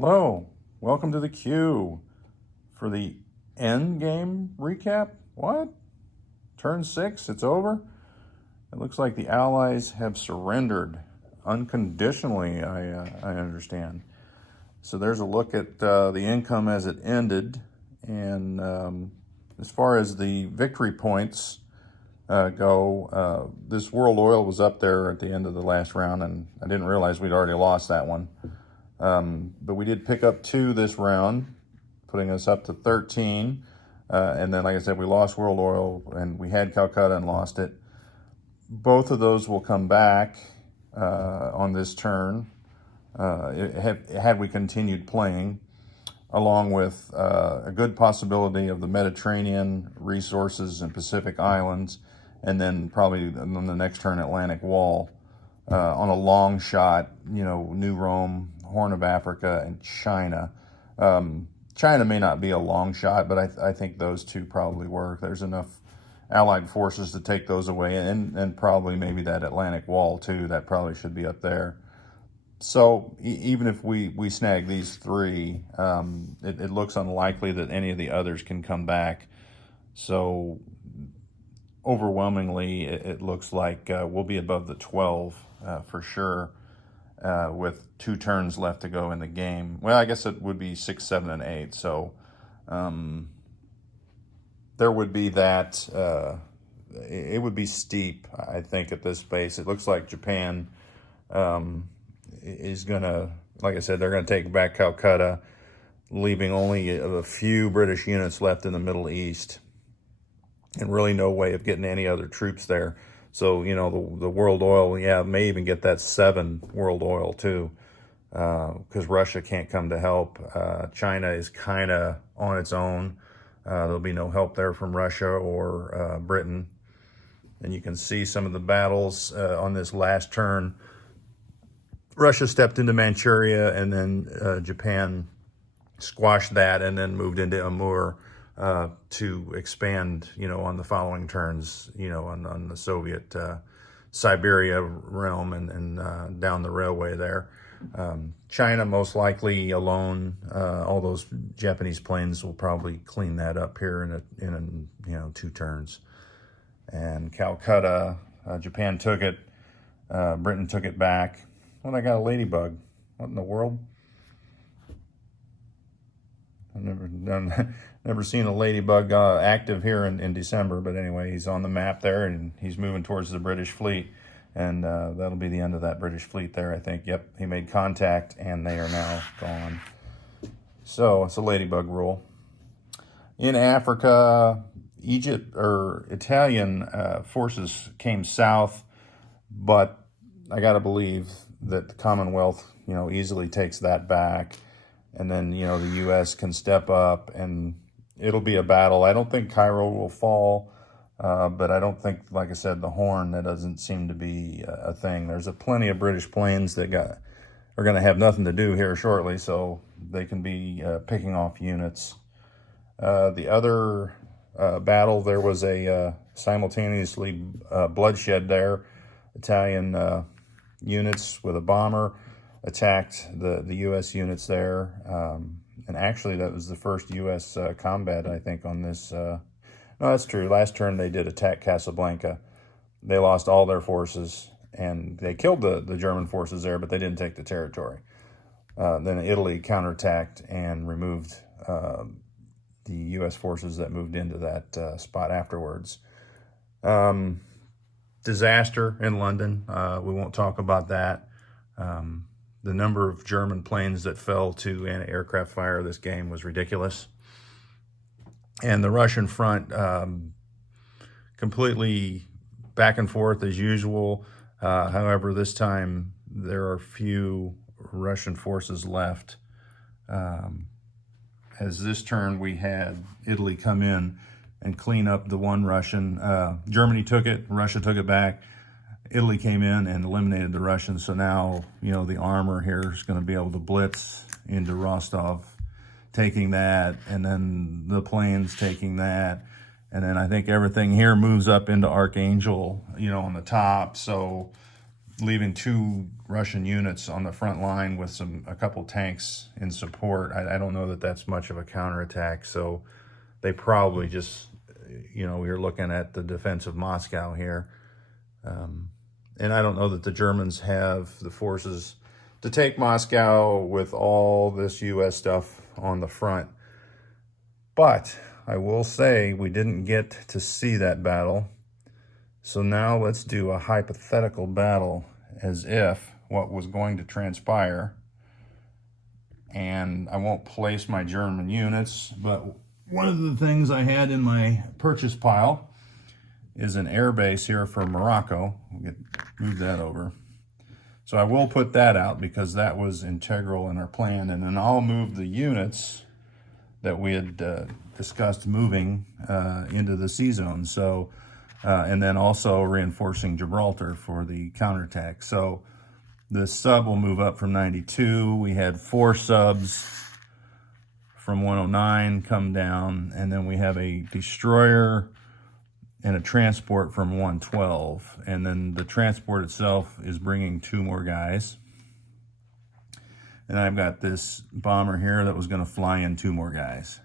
Hello, welcome to the queue for the end game recap. What? Turn 6, it's over? It looks like the Allies have surrendered unconditionally, I understand. So there's a look at the income as it ended. And as far as the victory points go, this world oil was up there at the end of the last round, and I didn't realize we'd already lost that one. But we did pick up 2 this round, putting us up to 13. And then, like I said, we lost world oil, and we had Calcutta and lost it. Both of those will come back on this turn had we continued playing, along with a good possibility of the Mediterranean resources and Pacific Islands, and then probably on the next turn Atlantic Wall on a long shot, New Rome, Horn of Africa, and China. China may not be a long shot, but I think those two probably work. There's enough Allied forces to take those away, and probably maybe that Atlantic Wall too. That probably should be up there. So even if we snag these 3, it looks unlikely that any of the others can come back. So overwhelmingly, it looks like we'll be above the 12 for sure, with 2 turns left to go in the game. Well, I guess it would be 6, 7, and 8. So there would be that. It would be steep, I think, at this pace. It looks like Japan is going to, like I said, they're going to take back Calcutta, leaving only a few British units left in the Middle East, and really no way of getting any other troops there. So, the world oil, may even get that 7 world oil too, because Russia can't come to help. China is kind of on its own. There'll be no help there from Russia or Britain. And you can see some of the battles on this last turn. Russia stepped into Manchuria, and then Japan squashed that and then moved into Amur to expand, on the following turns, on the Soviet Siberia realm and down the railway there. China most likely alone. All those Japanese planes will probably clean that up here in 2 turns. And Calcutta, Japan took it. Britain took it back. Well, I got a ladybug. What in the world? I've never seen a ladybug active here in December, but anyway, he's on the map there, and he's moving towards the British fleet, and that'll be the end of that British fleet there, I think. Yep, he made contact, and they are now gone. So it's a ladybug rule. In Africa, Italian forces came south, but I got to believe that the Commonwealth, easily takes that back. And then, the U.S. can step up, and it'll be a battle. I don't think Cairo will fall, but I don't think, like I said, the Horn, that doesn't seem to be a thing. There's plenty of British planes that are going to have nothing to do here shortly, so they can be picking off units. The other battle, there was a simultaneously bloodshed there. Italian units with a bomber attacked the U.S. units there. And actually, that was the first U.S. combat, I think, on this. No, that's true. Last turn, they did attack Casablanca. They lost all their forces, and they killed the German forces there, but they didn't take the territory. Then Italy counterattacked and removed the U.S. forces that moved into that spot afterwards. Disaster in London. We won't talk about that. The number of German planes that fell to anti-aircraft fire this game was ridiculous. And the Russian front, completely back and forth as usual. However, this time there are few Russian forces left. As this turn we had Italy come in and clean up the one Russian. Germany took it, Russia took it back. Italy came in and eliminated the Russians. So now, the armor here is going to be able to blitz into Rostov, taking that, and then the planes taking that. And then I think everything here moves up into Archangel, on the top. So leaving 2 Russian units on the front line with a couple tanks in support. I don't know that that's much of a counterattack, so they probably just, we were looking at the defense of Moscow here. And I don't know that the Germans have the forces to take Moscow with all this U.S. stuff on the front. But I will say we didn't get to see that battle. So now let's do a hypothetical battle as if what was going to transpire. And I won't place my German units, but one of the things I had in my purchase pile is an air base here for Morocco. We'll move that over. So I will put that out because that was integral in our plan. And then I'll move the units that we had discussed moving into the sea zone. So, and then also reinforcing Gibraltar for the counterattack. So the sub will move up from 92. We had 4 subs from 109 come down, and then we have a destroyer and a transport from 112. And then the transport itself is bringing 2 more guys. And I've got this bomber here that was going to fly in 2 more guys.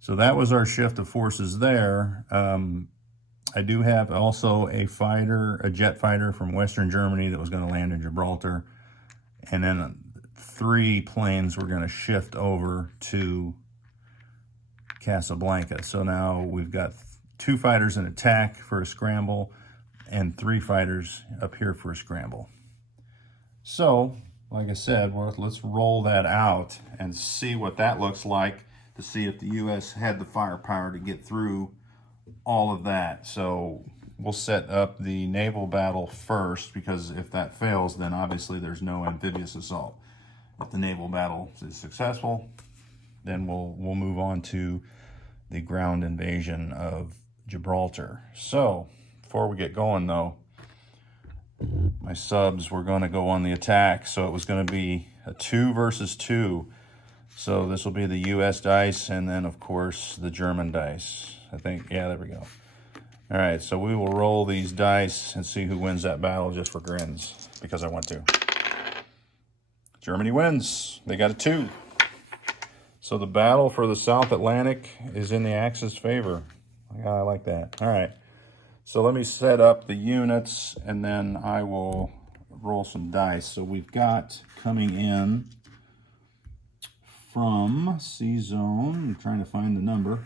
So that was our shift of forces there. I do have also a jet fighter from Western Germany that was going to land in Gibraltar. And then 3 planes were going to shift over to Casablanca. So now we've got 2 fighters in attack for a scramble and 3 fighters up here for a scramble. So, like I said, let's roll that out and see what that looks like, to see if the U.S. had the firepower to get through all of that. So we'll set up the naval battle first, because if that fails, then obviously there's no amphibious assault. If the naval battle is successful, then we'll move on to the ground invasion of Gibraltar. So before we get going though, my subs were going to go on the attack, so it was going to be a 2 versus 2. So this will be the U.S. dice, and then, of course, the German dice. I think, yeah, there we go. All right, so we will roll these dice and see who wins that battle just for grins, because I want to. Germany wins. They got a 2. So the battle for the South Atlantic is in the Axis favor. I like that. All right. So let me set up the units, and then I will roll some dice. So we've got coming in from C zone, I'm trying to find the number,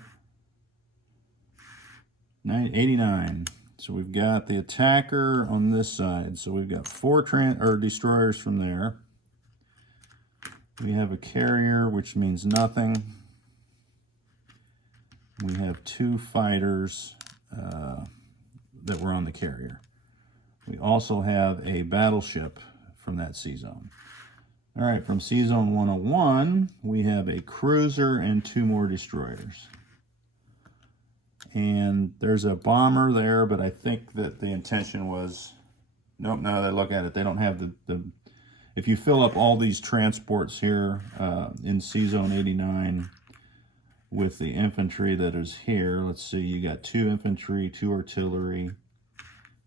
89. So we've got the attacker on this side. So we've got 4 destroyers from there. We have a carrier, which means nothing. We have 2 fighters that were on the carrier. We also have a battleship from that sea zone. All right, from sea zone 101, we have a cruiser and 2 more destroyers. And there's a bomber there, but I think that the intention was, nope, now that I look at it, they don't have the if you fill up all these transports here in sea zone 89 with the infantry that is here, let's see, you got 2 infantry, 2 artillery,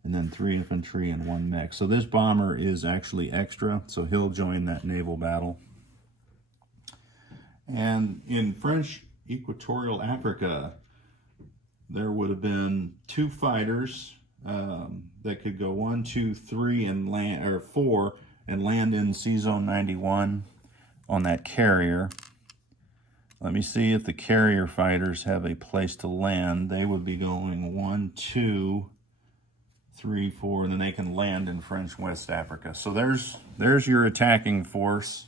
and then 3 infantry and 1 mech. So this bomber is actually extra, so he'll join that naval battle. And in French Equatorial Africa, there would have been 2 fighters that could go 1, 2, 3, and land, or 4, and land in sea zone 91 on that carrier. Let me see if the carrier fighters have a place to land. They would be going 1, 2, 3, 4, and then they can land in French West Africa. So there's your attacking force.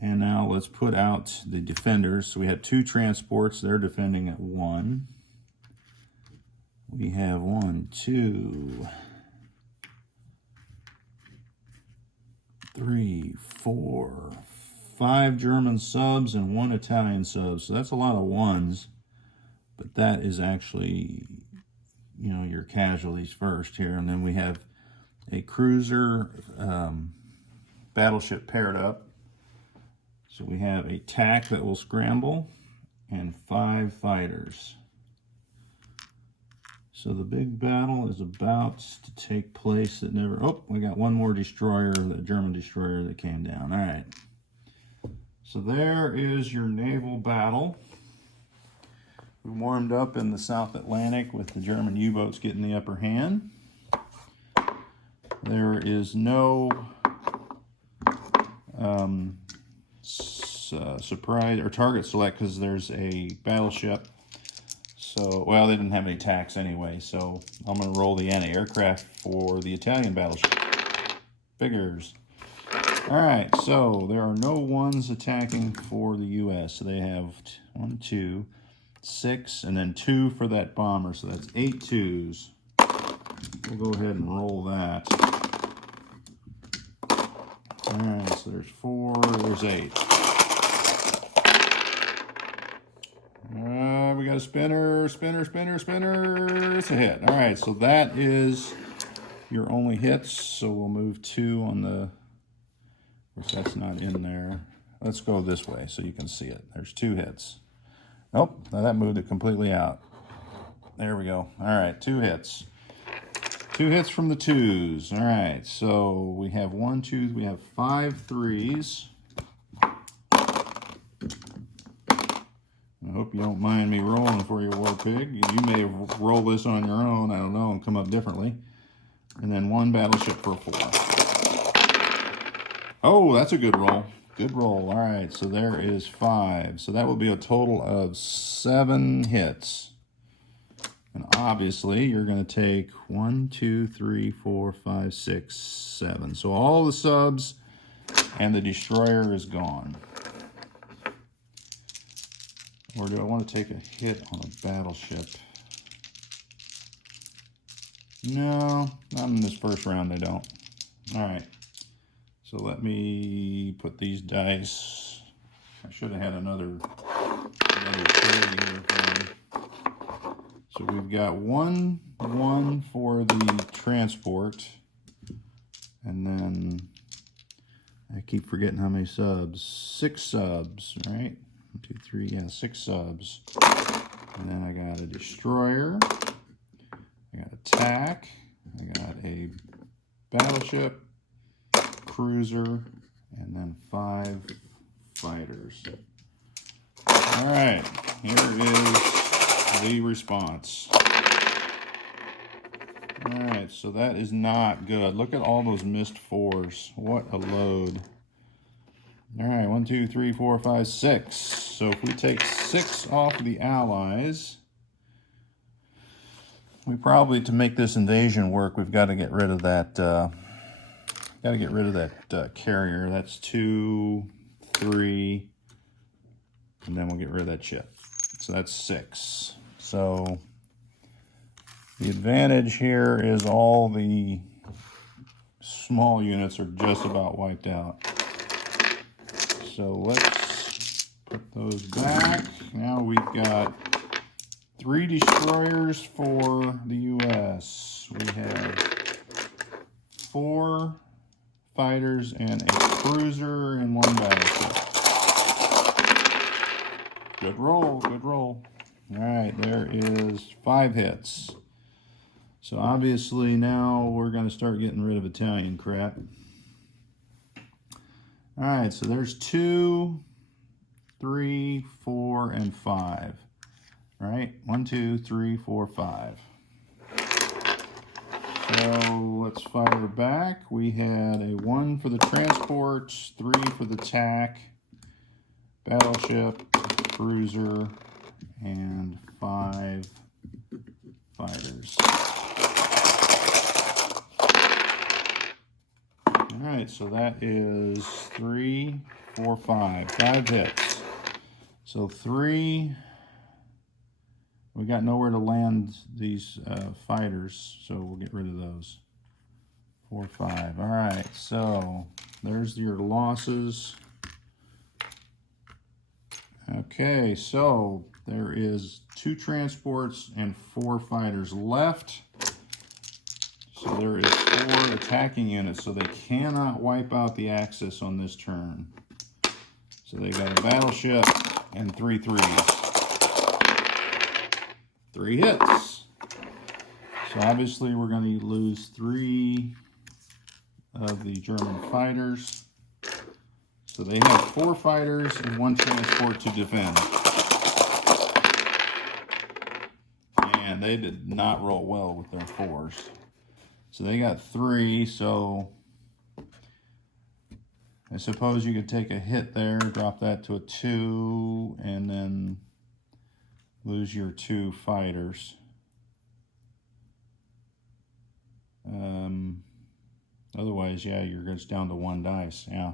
And now let's put out the defenders. So we have 2 transports. They're defending at 1. We have 1, 2, 3, 4, 5 German subs and 1 Italian sub. So that's a lot of 1s. But that is actually, your casualties first here. And then we have a cruiser battleship paired up. So we have a TAC that will scramble and 5 fighters. So the big battle is about to take place. It never... Oh, we got one more destroyer, the German destroyer that came down. All right. So there is your naval battle. We warmed up in the South Atlantic with the German U-boats getting the upper hand. There is no surprise or target select because there's a battleship. So, well, they didn't have any attacks anyway, so I'm going to roll the anti-aircraft for the Italian battleship. Figures. All right, so there are no ones attacking for the U.S. So they have 1, 2, 6, and then 2 for that bomber. So that's 8 twos. We'll go ahead and roll that. All right, so there's 4, there's 8. We got a spinner, spinner, spinner, spinner. It's a hit. All right, so that is your only hits. So we'll move 2 on the, of course that's not in there. Let's go this way so you can see it. There's 2 hits. Nope, now that moved it completely out. There we go. All right, 2 hits. 2 hits from the 2s. All right, so we have 1, 2, we have 5 3s. I hope you don't mind me rolling for you, War Pig. You may roll this on your own, I don't know, and come up differently. And then 1 battleship for 4. Oh, that's a good roll. Good roll. All right, so there is 5. So that will be a total of 7 hits. And obviously, you're going to take 1, 2, 3, 4, 5, 6, 7. So all the subs and the destroyer is gone. Or do I want to take a hit on a battleship? No, not in this first round, I don't. All right. So let me put these dice. I should have had another tray here. So we've got 1 for the transport. And then I keep forgetting how many subs. 6 subs, right? 1, 2, 3, yeah, 6 subs. And then I got a destroyer. I got attack. I got a battleship, cruiser, and then 5 fighters. All right, here is the response. All right, so that is not good. Look at all those missed 4s. What a load. All right, 1, 2, 3, 4, 5, 6. So if we take 6 off the Allies, we probably, to make this invasion work, we've got to get rid of that. Carrier. That's 2, 3, and then we'll get rid of that ship. So that's 6. So the advantage here is all the small units are just about wiped out. So let's put those back. Now we've got 3 destroyers for the U.S. We have 4 fighters and a cruiser and 1 battleship. Good roll, good roll. All right, there is 5 hits. So obviously now we're going to start getting rid of Italian crap. All right, so there's 2, 3, 4, and 5. Right? 1, 2, 3, 4, 5. So let's fire back. We had a 1 for the transport, 3 for the attack, battleship, cruiser, and 5 fighters. All right, so that is 3, 4, 5. 5 hits. So 3, we got nowhere to land these fighters, so we'll get rid of those. 4, 5. All right, so there's your losses. Okay, so there is 2 transports and 4 fighters left. So there is 4 attacking units, so they cannot wipe out the Axis on this turn. So they got a battleship and 3 3s. 3 hits. So obviously we're going to lose 3 of the German fighters. So they have 4 fighters and 1 transport to defend. And they did not roll well with their 4s. So they got 3, so I suppose you could take a hit there, drop that to a 2, and then lose your 2 fighters. Otherwise, yeah, you're just down to 1 dice, yeah.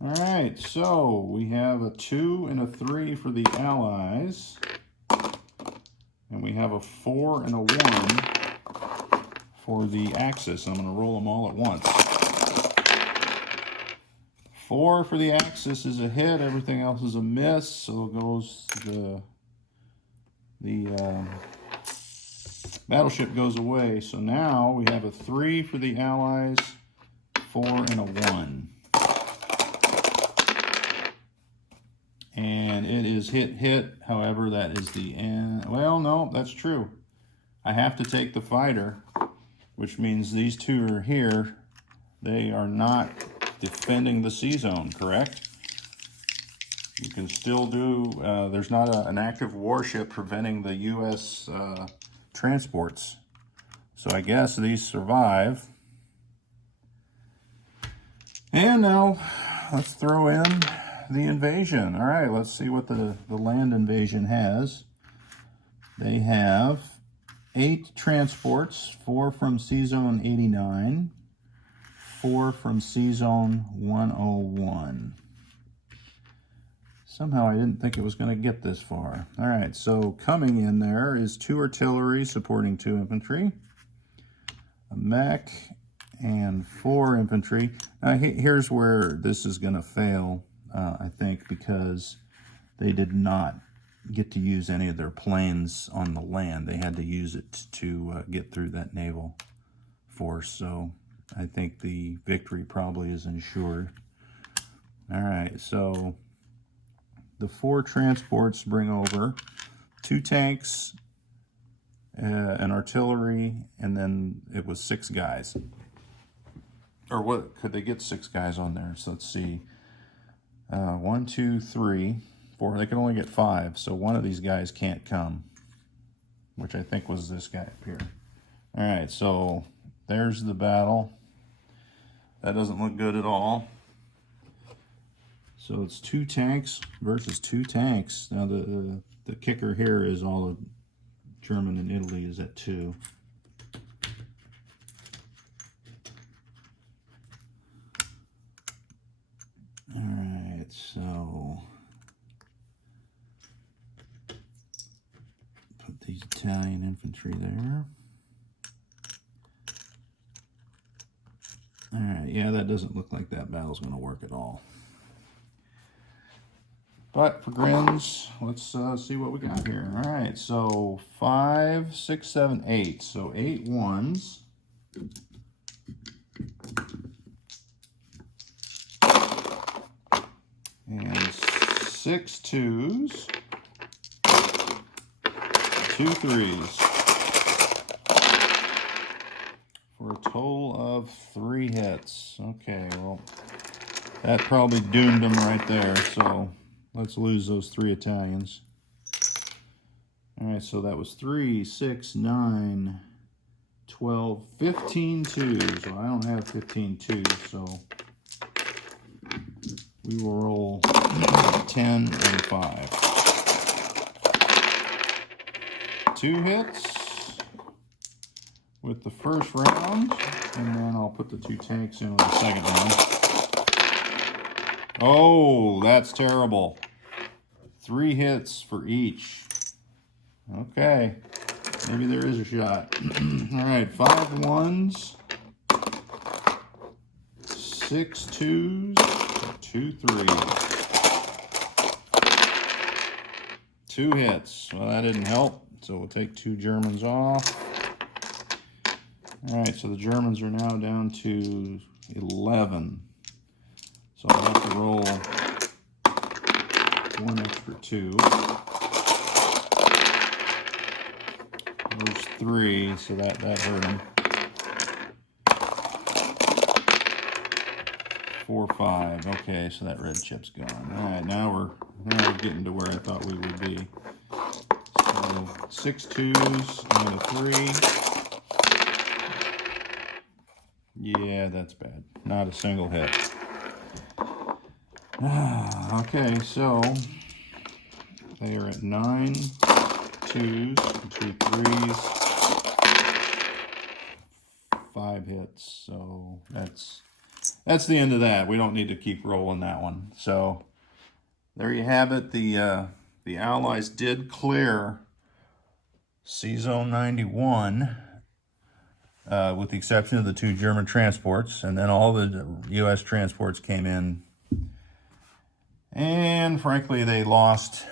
All right, so we have a 2 and a 3 for the Allies. And we have a 4 and a 1 for the Axis. I'm going to roll them all at once. 4 for the Axis is a hit. Everything else is a miss. So it goes the battleship goes away. So now we have a 3 for the Allies, 4 and a 1. And it is hit. However, that is the end. Well, no, that's true. I have to take the fighter, which means these 2 are here. They are not defending the sea zone, correct? You can still do, there's not an active warship preventing the U.S. Transports. So I guess these survive. And now let's throw in the invasion. All right, let's see what the land invasion has. They have 8 transports, 4 from Sea Zone 89, 4 from Sea Zone 101. Somehow I didn't think it was going to get this far. All right, so coming in there is 2 artillery supporting 2 infantry, a mech, and 4 infantry. Now here's where this is going to fail, I think, because they did not get to use any of their planes on the land. They had to use it to get through that naval force. So I think the victory probably is ensured. All right, so the 4 transports bring over 2 tanks, an artillery, and then it was 6 guys. Or what, could they get 6 guys on there? So let's see. 1, 2, 3, 4. They can only get 5, so one of these guys can't come, which I think was this guy up here. All right, so there's the battle. That doesn't look good at all. So it's 2 tanks versus 2 tanks. Now the kicker here is all of German and Italy is at 2. All right, so put the Italian infantry there. All right, yeah, that doesn't look like that battle's going to work at all. But for grins, let's see what we got here. All right, so 5, 6, 7, 8. So 8 1s. And 6 2s. 2 3s. For a total of 3 hits. Okay, well, that probably doomed them right there, so let's lose those 3 Italians. All right, so that was 3, 6, 9, 12, 15 twos. Well, I don't have 15 twos, so we will roll 10 and 5. 2 hits with the first round, and then I'll put the 2 tanks in with the second round. Oh, that's terrible. 3 hits for each. Okay, maybe there is a shot. All right, 5 1s, 6 2s, 2 3s. 2 hits. Well, that didn't help, so we'll take 2 Germans off. All right, so the Germans are now down to 11. So I'll have to roll 1 extra 2. There's 3, so that hurt him. 4, 5. Okay, so that red chip's gone. All right, now we're getting to where I thought we would be. So 6 2s and a 3. Yeah, that's bad. Not a single hit. Okay, so they are at 9 2s, 2 3s, 5 hits. So that's the end of that. We don't need to keep rolling that one. So there you have it. The Allies did clear C-Zone 91, with the exception of the 2 German transports, and then all the U.S. transports came in. And frankly, they lost.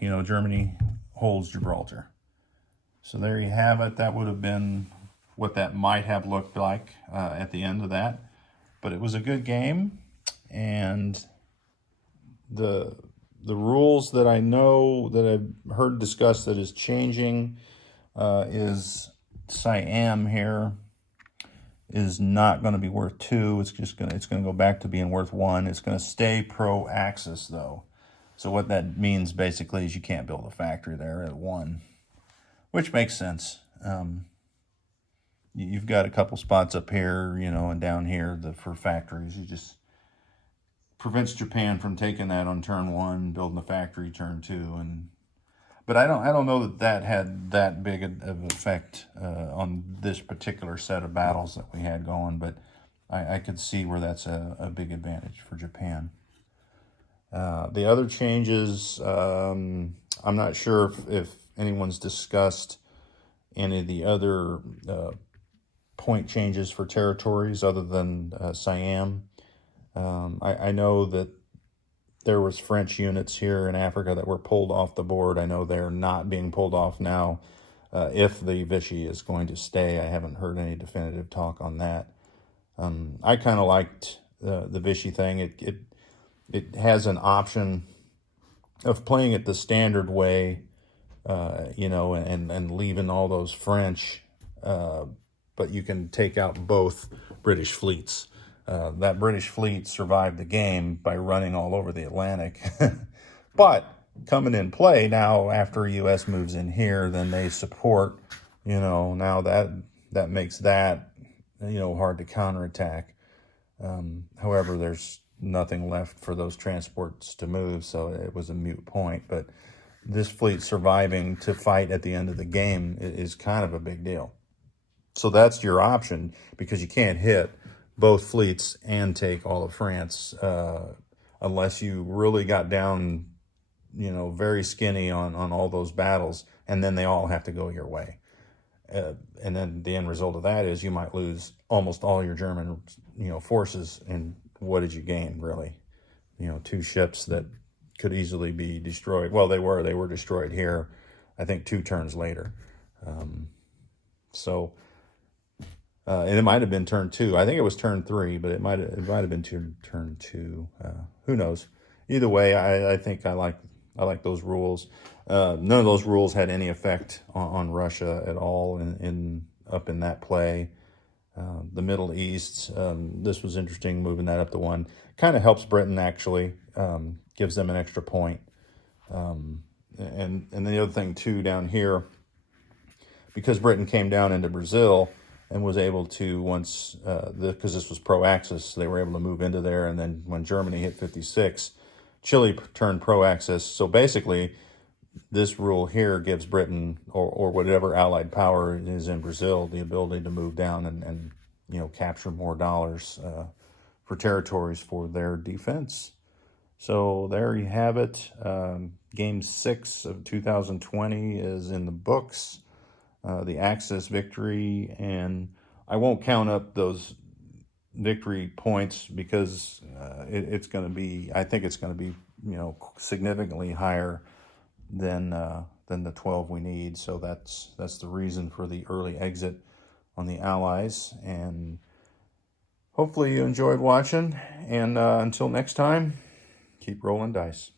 Germany holds Gibraltar. So there you have it. That would have been what that might have looked like at the end of that. But it was a good game, and the rules that I know that I've heard discussed that is changing is Siam here is not going to be worth 2. It's going to go back to being worth 1. It's going to stay pro-Axis though. So what that means basically is you can't build a factory there at 1, which makes sense. You've got a couple spots up here, and down here for factories. You just prevents Japan from taking that on turn 1, building a factory turn 2, but I don't know that had that big of an effect on this particular set of battles that we had going. But I could see where that's a big advantage for Japan. The other changes, I'm not sure if anyone's discussed any of the other point changes for territories other than Siam. I know that there was French units here in Africa that were pulled off the board. I know they're not being pulled off now. If the Vichy is going to stay, I haven't heard any definitive talk on that. I kind of liked the Vichy thing. It has an option of playing it the standard way, and leaving all those French, but you can take out both British fleets. That British fleet survived the game by running all over the Atlantic. But coming in play now, after U.S. moves in here, then they support, now that makes that, hard to counterattack. However, there's nothing left for those transports to move, so it was a moot point. But this fleet surviving to fight at the end of the game is kind of a big deal. So that's your option, because you can't hit both fleets and take all of France unless you really got down, very skinny on all those battles, and then they all have to go your way. And then the end result of that is you might lose almost all your German, forces, and what did you gain, really? 2 ships that could easily be destroyed. Well, they were destroyed here, I think 2 turns later. And it might have been turn 2. I think it was turn 3, but it might have been turn 2. Who knows? Either way, I think I like those rules. None of those rules had any effect on Russia at all up in that play. The Middle East, this was interesting, moving that up to 1. Kind of helps Britain, actually. Gives them an extra point. And the other thing, too, down here, because Britain came down into Brazil and was able to, once, because this was pro-Axis, they were able to move into there. And then when Germany hit 56, Chile turned pro-Axis. So basically, this rule here gives Britain, or whatever allied power is in Brazil, the ability to move down and capture more dollars for territories for their defense. So there you have it. Game 6 of 2020 is in the books. The Axis victory, and I won't count up those victory points because it's going to be, I think it's going to be, significantly higher than the 12 we need. So that's the reason for the early exit on the Allies. And hopefully you enjoyed watching. And until next time, keep rolling dice.